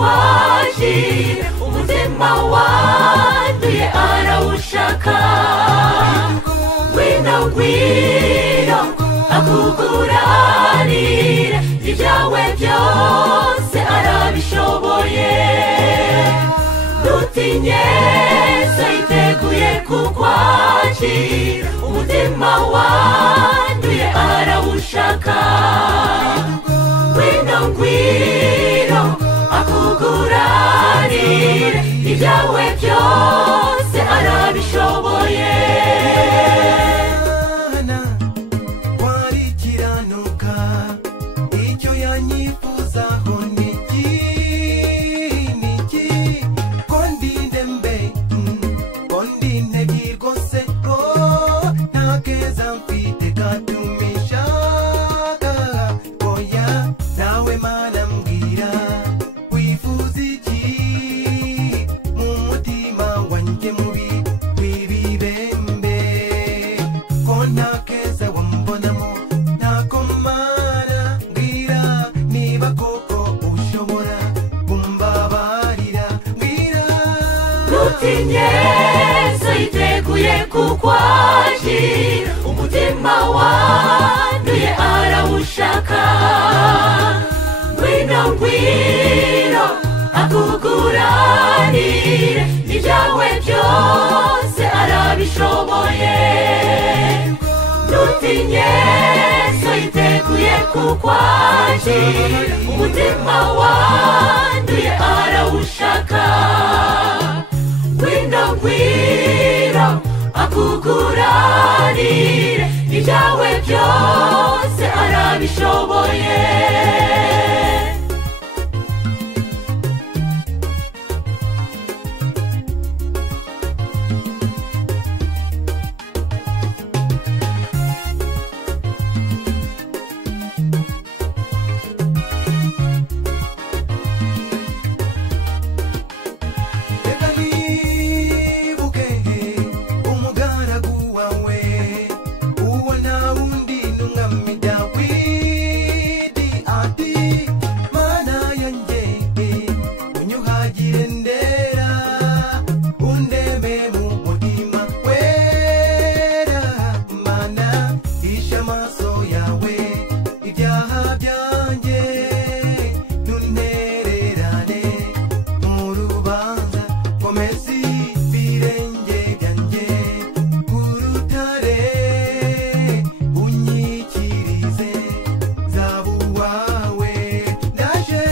kukwakira umutima wanduye arawushaka ngwino ngwino akuguranire ibyawe byose arabishoboye ntutinye so yiteguye kukwakira umutima wanduye arawushaka ngwino ngwino akuguranire ibyawe byose arabishoboye warikiranuka icyo yanyifuzaho niki kondindembe kondintegi rwose ko ntakeza mfite katumishaka oya nawe mana mbwira wifuza iki mu mutima wanjye mubi wibibembe ko ntakeza wambonamo ntako mana mbwira niba koko ushobora kumbabarira mbwira ntutinye so yiteguye kukwakira umutima wanduye arawushaka ngwino ngwino akuguranire ibyawe byose arabishoboye ntutinye so yiteguye kukwakira umutima wanduye arawushaka ngwino ngwino akuguranire ibyawe byose arabishoboye reka nibuke umugaragu wawe uwo nta wundi n'umwami Dawidi ati mana yanjye unyuhagire ndera undeme mu mutima wera mana hisha amaso yawe ibyaha byanjye ntuntererane mu rubanza komeza ibirenge byanjye ku rutare unyikirize zabu wawe ndaje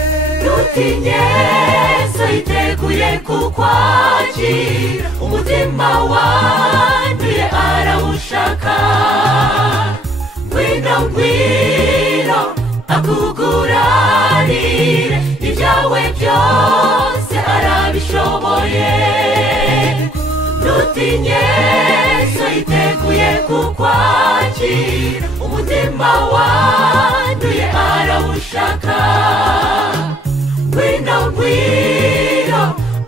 ntutinye so yiteguye kukwakira umutima wanduye arawushaka ngwino ngwino akuguranire ibyawe byose arabishoboye ntutinye so yiteguye kukwakira umutima wanduye arawushaka ngwino ngwino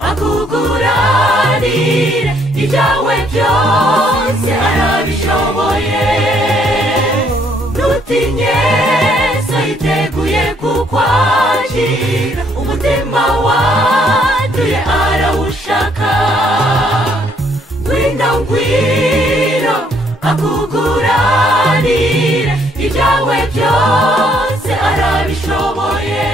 akuguranire ibyawe byose arabishoboye ntutinye so yiteguye kukwakira umutima wanduye arawushaka ngwino ngwino akuguranire ibyawe byose arabishoboye